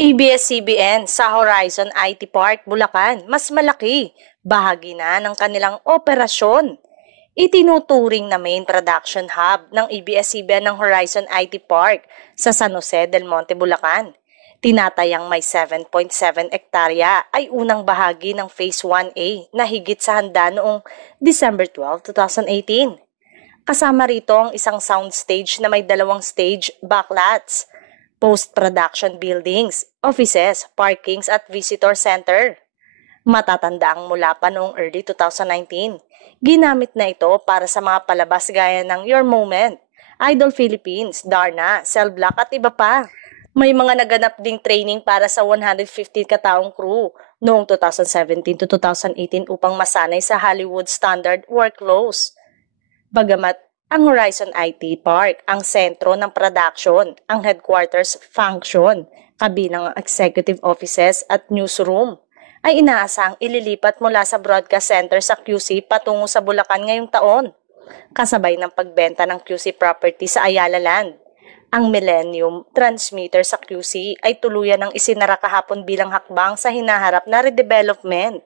ABS-CBN sa Horizon IT Park, Bulacan, mas malaki, bahagi na ng kanilang operasyon. Itinuturing na main production hub ng ABS-CBN ng Horizon IT Park sa San Jose del Monte, Bulacan. Tinatayang may 7.7 hektarya ay unang bahagi ng Phase 1A na higit sa handa noong December 12, 2018. Kasama rito ang isang soundstage na may 2 stage backlots, post-production buildings, offices, parkings at visitor center. Matatandaang mula pa noong early 2019, ginamit na ito para sa mga palabas gaya ng Your Moment, Idol Philippines, Darna, Cell Block at iba pa. May mga naganap ding training para sa 150 kataong crew noong 2017 to 2018 upang masanay sa Hollywood standard workflows. Bagamat ang Horizon IT Park ang sentro ng production, ang headquarters function, kabilang ang executive offices at newsroom, ay inaasang ililipat mula sa broadcast center sa QC patungo sa Bulacan ngayong taon, kasabay ng pagbenta ng QC property sa Ayala Land. Ang Millennium Transmitter sa QC ay tuluyan ng isinara kahapon bilang hakbang sa hinaharap na redevelopment.